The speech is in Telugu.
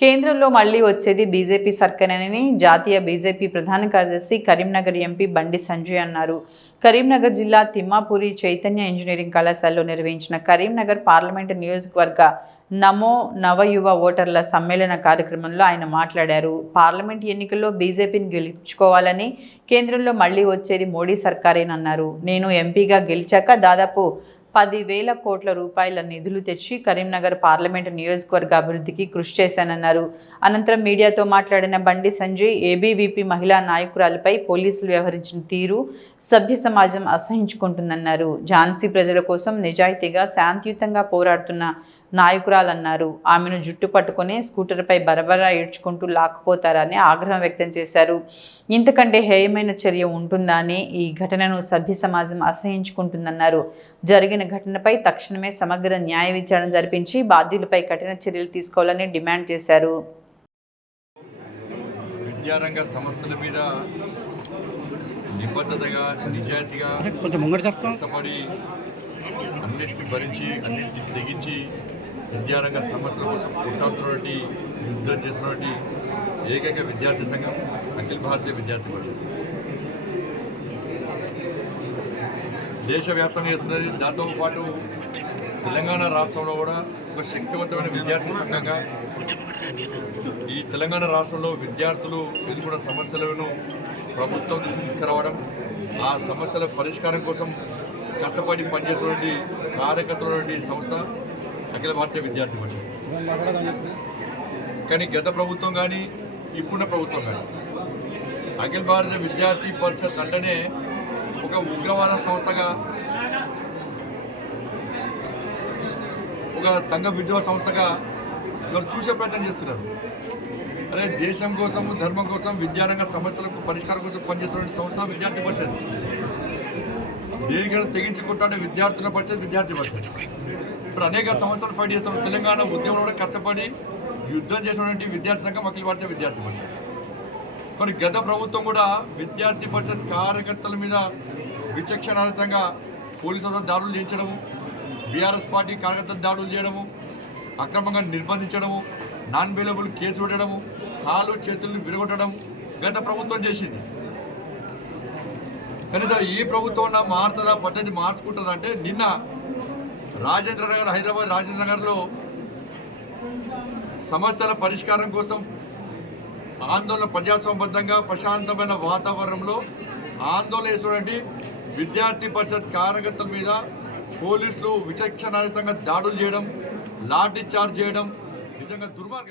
కేంద్రంలో మళ్ళీ వచ్చేది బీజేపీ సర్కారేనని జాతీయ బీజేపీ ప్రధాన కార్యదర్శి కరీంనగర్ ఎంపీ బండి సంజయ్ అన్నారు. కరీంనగర్ జిల్లా తిమ్మాపూరి చైతన్య ఇంజనీరింగ్ కళాశాలలో నిర్వహించిన కరీంనగర్ పార్లమెంటు నియోజకవర్గ నమో నవయువ ఓటర్ల సమ్మేళన కార్యక్రమంలో ఆయన మాట్లాడారు. పార్లమెంట్ ఎన్నికల్లో బీజేపీని గెలుచుకోవాలని కేంద్రంలో మళ్ళీ వచ్చేది మోడీ సర్కారేనన్నారు. నేను ఎంపీగా గెలిచాక దాదాపు పదివేల కోట్ల రూపాయల నిధులు తెచ్చి కరీంనగర్ పార్లమెంటు నియోజకవర్గ అభివృద్ధికి కృషి చేశానన్నారు. అనంతరం మీడియాతో మాట్లాడిన బండి సంజయ్ ఏబీవీపీ మహిళా నాయకురాలపై పోలీసులు వ్యవహరించిన తీరు సభ్య సమాజం అసహించుకుంటుందన్నారు. ఝాన్సీ ప్రజల కోసం నిజాయితీగా శాంతియుతంగా పోరాడుతున్న నాయకురాలన్నారు. ఆమెను జుట్టు పట్టుకుని స్కూటర్పై బరబరా ఏడ్చుకుంటూ లాక్కుపోతారని ఆగ్రహం వ్యక్తం చేశారు. ఇంతకంటే హేయమైన చర్య ఉంటుందా అని ఈ ఘటనను సభ్య సమాజం అసహించుకుంటుందన్నారు. జరిగిన ఘటనపై తక్షణమే సమగ్ర న్యాయ విచారణ జరిపించి బాధ్యులపై కఠిన చర్యలు తీసుకోవాలని డిమాండ్ చేశారు. విద్యారంగ సమస్యల మీద నిబద్ధతగా నిజాయితీగా కష్టపడి అన్నిటిని భరించి అన్నిటిని తెగించి విద్యారంగ సమస్యల కోసం కొట్టాడుతున్నటువంటి యుద్ధం చేస్తున్నటువంటి ఏకైక విద్యార్థి సంఘం అఖిల భారతీయ విద్యార్థి పరిషత్. దేశవ్యాప్తంగా చేస్తున్నది. దాంతో పాటు తెలంగాణ రాష్ట్రంలో కూడా ఒక శక్తివంతమైన విద్యార్థి సంఘంగా ఈ తెలంగాణ రాష్ట్రంలో విద్యార్థులు ఎదుర్కొన్న సమస్యలను ప్రభుత్వం దృష్టి తీసుకురావడం ఆ సమస్యల పరిష్కారం కోసం కష్టపడి పనిచేస్తున్నటువంటి కార్యకర్తలటువంటి సంస్థ అఖిల భారతీయ విద్యార్థి పరిషత్. కానీ గత ప్రభుత్వం కానీ ఇప్పుడున్న ప్రభుత్వం కానీ అఖిల భారతీయ విద్యార్థి పరిషత్ అంటేనే ఒక ఉగ్రవాద సంస్థగా ఒక సంఘ విద్రోహ సంస్థగా ఇవాళ చూసే ప్రయత్నం చేస్తున్నారు. అదే దేశం కోసం ధర్మం కోసం విద్యారంగ సమస్యలకు పరిష్కారం కోసం పనిచేస్తున్న సంస్థ విద్యార్థి పరిషత్. దేనికైనా తెగించి విద్యార్థుల పరిషత్ విద్యార్థి పరిషత్. ఇప్పుడు అనేక సమస్యలు ఫైట్ చేస్తున్నారు. తెలంగాణ ఉద్యమంలో కూడా కష్టపడి యుద్ధం చేసినటువంటి విద్యార్థి సంఘం అఖిల భారతీయ విద్యార్థి పరిషత్. కొన్ని గత ప్రభుత్వం కూడా విద్యార్థి పరిషత్ కార్యకర్తల మీద విచక్షణారహితంగా పోలీసులతో దాడులు చేయించడము బీఆర్ఎస్ పార్టీ కార్యకర్తలు దాడులు చేయడము అక్రమంగా నిర్బంధించడము నాన్ అవైలబుల్ కేసు పెట్టడము కాలు చేతులను విరగొట్టడం గత ప్రభుత్వం చేసింది. కనీసం ఈ ప్రభుత్వం మారుతుందా పద్ధతి మార్చుకుంటుందా అంటే నిన్న రాజేంద్ర నగర్ హైదరాబాద్ రాజేంద్ర నగర్లో సమస్యల పరిష్కారం కోసం ఆందోళన ప్రజాస్వామ్యబద్ధంగా ప్రశాంతమైన వాతావరణంలో ఆందోళన చేస్తున్నటువంటి విద్యార్థి పరిషత్ కార్యకర్తల మీద పోలీసులు విచక్షణారహితంగా దాడులు చేయడం లాఠీ చార్జ్ చేయడం నిజంగా దుర్మార్గం.